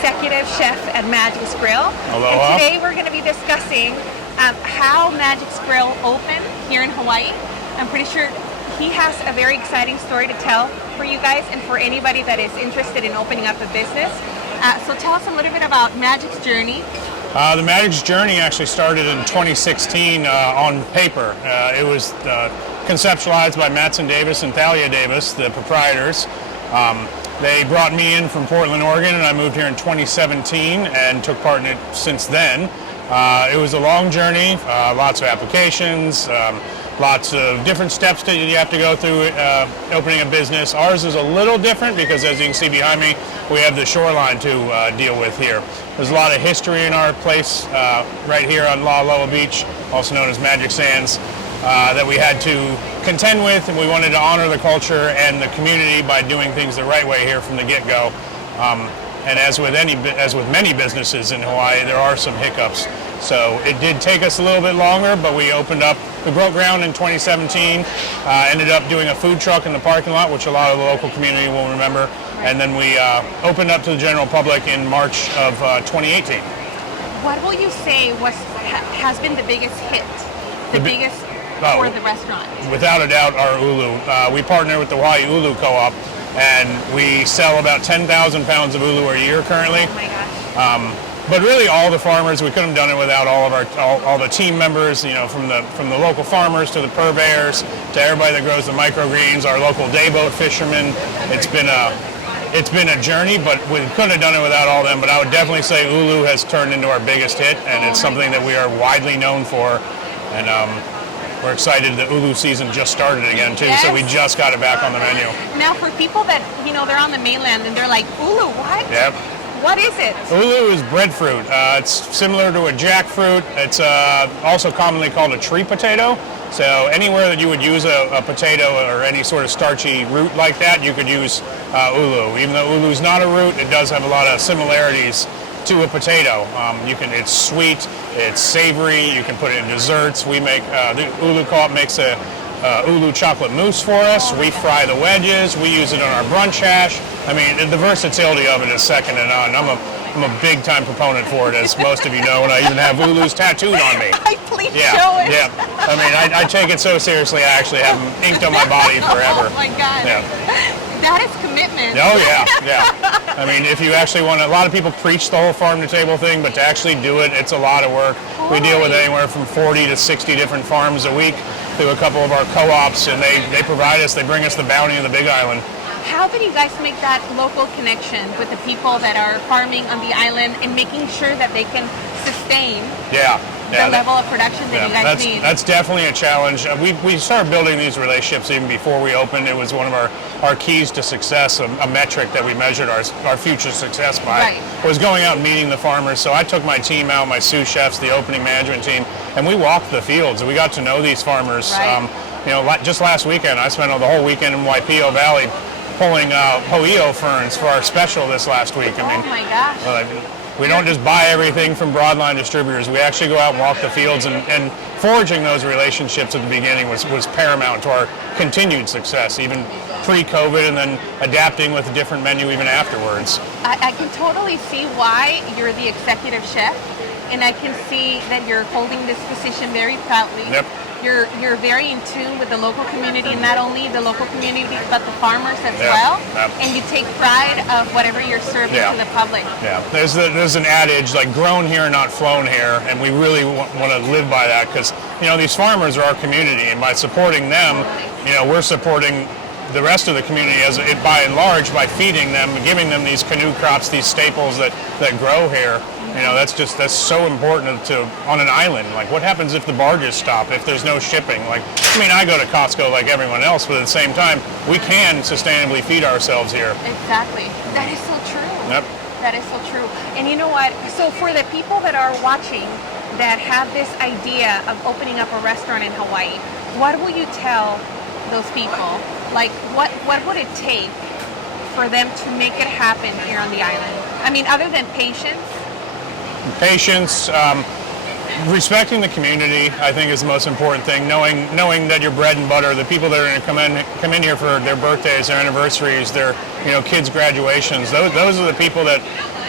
Executive Chef at Magic's Grill. Aloha. And today we're going to be discussing how Magic's Grill opened here in Hawaii. I'm pretty sure he has a very exciting story to tell for you guys and for anybody that is interested in opening up a business. So tell us a little bit about Magic's journey. The Magic's journey actually started in 2016 on paper. It was conceptualized by Matson Davis and Thalia Davis, the proprietors. They brought me in from Portland, Oregon, and I moved here in 2017 and took part in it since then. It was a long journey, lots of applications, lots of different steps that you have to go through opening a business. Ours is a little different because, as you can see behind me, we have the shoreline to deal with here. There's a lot of history in our place right here on Aloha Beach, also known as Magic Sands, that we had to contend with, and we wanted to honor the culture and the community by doing things the right way here from the get-go. And as with many businesses in Hawaii, there are some hiccups. So it did take us a little bit longer, but we broke ground in 2017, ended up doing a food truck in the parking lot, which a lot of the local community will remember, and then we opened up to the general public in March of 2018. What will you say has been the biggest hit, biggest for the restaurant? Without a doubt, our Ulu. We partner with the Hawaii Ulu Co-op, and we sell about 10,000 pounds of ulu a year currently. Oh my gosh. But really, all the farmers, we couldn't have done it without all the team members. You know, from the local farmers to the purveyors to everybody that grows the microgreens, our local dayboat fishermen. It's been a journey, but we couldn't have done it without all of them. But I would definitely say Ulu has turned into our biggest hit, and it's something that we are widely known for. And we're excited that Ulu season just started again too, yes. So we just got it back on the menu. Now, for people that they're on the mainland and they're like, Ulu, what? Yep. What is it? Ulu is breadfruit. It's similar to a jackfruit. It's also commonly called a tree potato. So anywhere that you would use a potato or any sort of starchy root like that, you could use Ulu. Even though Ulu is not a root, it does have a lot of similarities to a potato. It's sweet, it's savory, you can put it in desserts. We make, the Ulu Co-op makes a Ulu chocolate mousse for us. We fry the wedges, we use it on our brunch hash. I mean, the versatility of it is second to none. I'm a big time proponent for it, as most of you know, and I even have Ulus tattooed on me. Please show it. Yeah, I mean, I take it so seriously, I actually have them inked on my body forever. Oh my God. Yeah. That is commitment. Oh yeah. I mean, if you actually want to, a lot of people preach the whole farm-to-table thing, but to actually do it, it's a lot of work. We deal with anywhere from 40 to 60 different farms a week through a couple of our co-ops, and they provide us, they bring us the bounty of the Big Island. How did you guys make that local connection with the people that are farming on the island and making sure that they can sustain the level of production that you guys need? That's definitely a challenge. We started building these relationships even before we opened. It was one of our keys to success, a metric that we measured our future success by, was going out and meeting the farmers. So I took my team out, my sous chefs, the opening management team, and we walked the fields. We got to know these farmers. Just last weekend, I spent the whole weekend in Waipio Valley pulling Ho'io ferns for our special this last week. I mean, oh my gosh. We don't just buy everything from broadline distributors. We actually go out and walk the fields, and forging those relationships at the beginning was paramount to our continued success, even pre-COVID, and then adapting with a different menu even afterwards. I can totally see why you're the executive chef, and I can see that you're holding this position very proudly. Yep. You're very in tune with the local community, not only the local community, but the farmers as well. Yep. And you take pride of whatever you're serving to the public. Yeah, there's an adage like grown here, not flown here, and we really want to live by that because these farmers are our community, and by supporting them, we're supporting the rest of the community by and large by feeding them, giving them these canoe crops, these staples that grow here. That's so important on an island. Like, what happens if the barges stop, if there's no shipping? I go to Costco like everyone else, but at the same time, we can sustainably feed ourselves here. Exactly. That is so true. Yep. That is so true. And you know what? So for the people that are watching that have this idea of opening up a restaurant in Hawaii, what will you tell those people? Like, what would it take for them to make it happen here on the island? I mean, other than patience? Patience, respecting the community, I think, is the most important thing. Knowing that your bread and butter, the people that are going to come in here for their birthdays, their anniversaries, their kids' graduations, those are the people that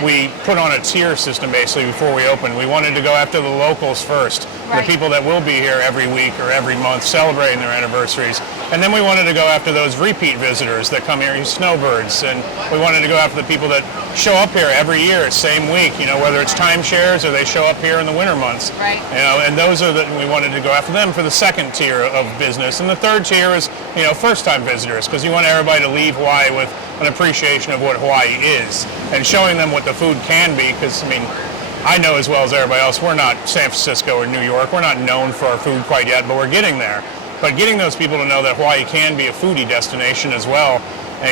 we put on a tier system basically before we opened. We wanted to go after the locals first, Right. the people that will be here every week or every month celebrating their anniversaries. And then we wanted to go after those repeat visitors that come here, snowbirds. And we wanted to go after the people that show up here every year, same week, whether it's timeshares or they show up here in the winter months. Right. And those are we wanted to go after them for the second tier of business. And the third tier is, first-time visitors, because you want everybody to leave Hawaii with an appreciation of what Hawaii is and showing them what the food can be, because, I know as well as everybody else, we're not San Francisco or New York. We're not known for our food quite yet, but we're getting there. But getting those people to know that Hawaii can be a foodie destination as well,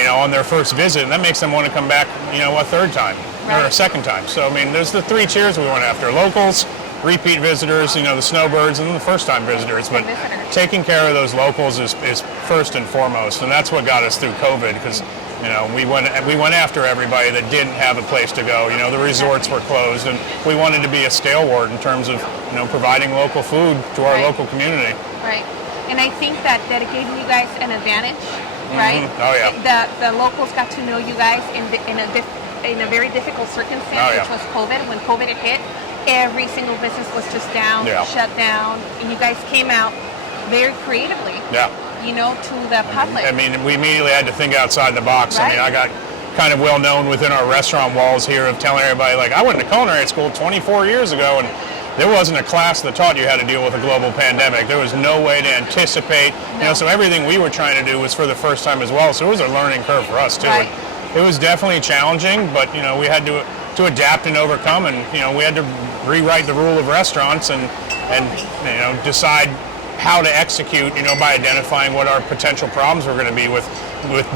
on their first visit, and that makes them want to come back, a third time or a second time. So, there's the three tiers we went after: locals, repeat visitors, the snowbirds, and then the first-time visitors. But taking care of those locals is first and foremost, and that's what got us through COVID, because we went after everybody that didn't have a place to go. The resorts were closed, and we wanted to be a stalwart in terms of providing local food to our local community. Right, and I think that it gave you guys an advantage, right? Oh yeah. The locals got to know you guys in a very difficult circumstance, which was COVID. When COVID hit, every single business was just down, shut down, and you guys came out very creatively. Yeah. To the public. We immediately had to think outside the box. Right. I got kind of well known within our restaurant walls here of telling everybody, I went to culinary school 24 years ago, and there wasn't a class that taught you how to deal with a global pandemic. There was no way to anticipate, so everything we were trying to do was for the first time as well. So it was a learning curve for us too. Right. It was definitely challenging, but we had to adapt and overcome, and we had to rewrite the rule of restaurants and decide how to execute, by identifying what our potential problems were going to be with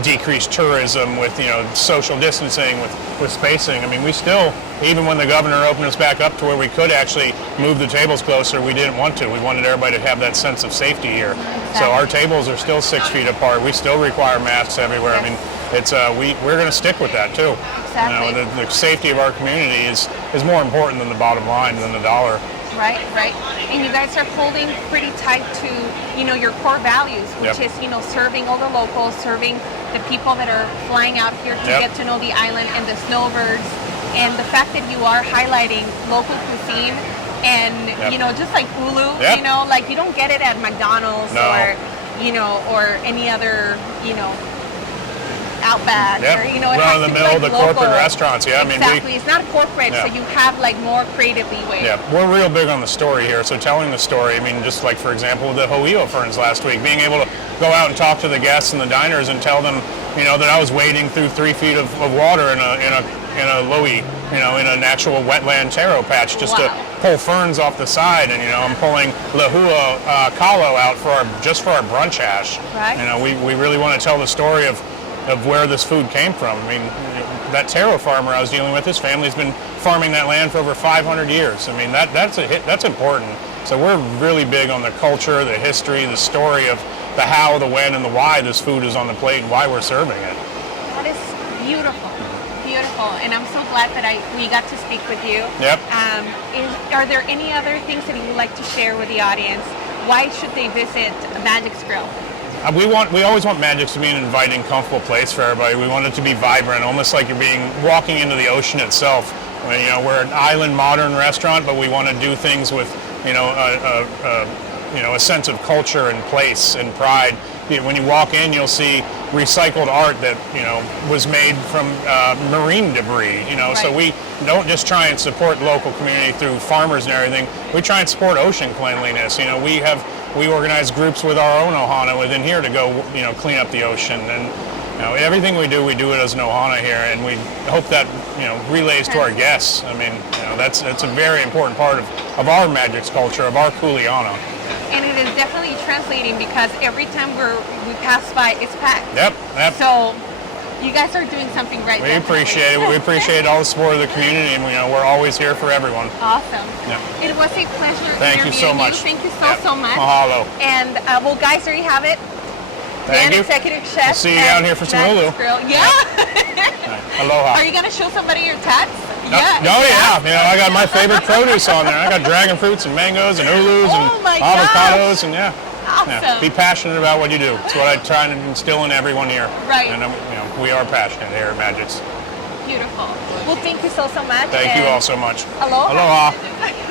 decreased tourism, with social distancing, with spacing. We still, even when the governor opened us back up to where we could actually move the tables closer, we didn't want to. We wanted everybody to have that sense of safety here. Exactly. So our tables are still 6 feet apart. We still require masks everywhere. It's we're going to stick with that too. Exactly. The safety of our community is more important than the bottom line, than the dollar. Right. And you guys are holding pretty tight to, your core values, which is, serving all the locals, serving the people that are flying out here to get to know the island and the snowbirds. And the fact that you are highlighting local cuisine and, just like Ulu, you don't get it at McDonald's or, or any other, Outback or run of the mill, the corporate restaurants. Exactly. It's not corporate, so you have more creative leeway. We're real big on the story here. So telling the story, just like for example the Ho'io ferns last week, being able to go out and talk to the guests and the diners and tell them, that I was wading through 3 feet of water in a loe, in an actual wetland taro patch just to pull ferns off the side, and I'm pulling lahua kalo out for our brunch hash. Right. We really want to tell the story of where this food came from. That taro farmer I was dealing with, his family's been farming that land for over 500 years. That's important. So we're really big on the culture, the history, the story of the how, the when, and the why this food is on the plate and why we're serving it. That is beautiful. And I'm so glad that we got to speak with you. Yep. Are there any other things that you would like to share with the audience? Why should they visit Magic's Grill? We always want Magic's to be an inviting, comfortable place for everybody. We want it to be vibrant, almost like you're walking into the ocean itself. We're an island modern restaurant, but we want to do things with, a sense of culture and place and pride. When you walk in, you'll see recycled art that was made from marine debris. Right. So we don't just try and support local community through farmers and everything. We try and support ocean cleanliness. We organize groups with our own ohana within here to go, clean up the ocean. And everything we do it as an ohana here, and we hope that relays to our guests. That's a very important part of our Magic's culture, of our kuleana. And it is definitely translating, because every time we pass by, it's packed. Yep. So you guys are doing something right. We appreciate it. We appreciate all the support of the community, and we're always here for everyone. Awesome. Yeah. It was a pleasure. Thank you so much. Thank you so much. Mahalo. And well, guys, there you have it. Thank Dan, you. Exec.Chef. We'll see you out here for some Ulu. Yeah. Aloha. Are you gonna show somebody your tats? Yeah. I got my favorite produce on there. I got dragon fruits and mangoes and ulus and avocados and Awesome. Be passionate about what you do. It's what I try to instill in everyone here. Right. And we are passionate here at Magic's. Beautiful. Well, thank you so much. Thank you and all so much. Aloha. Aloha.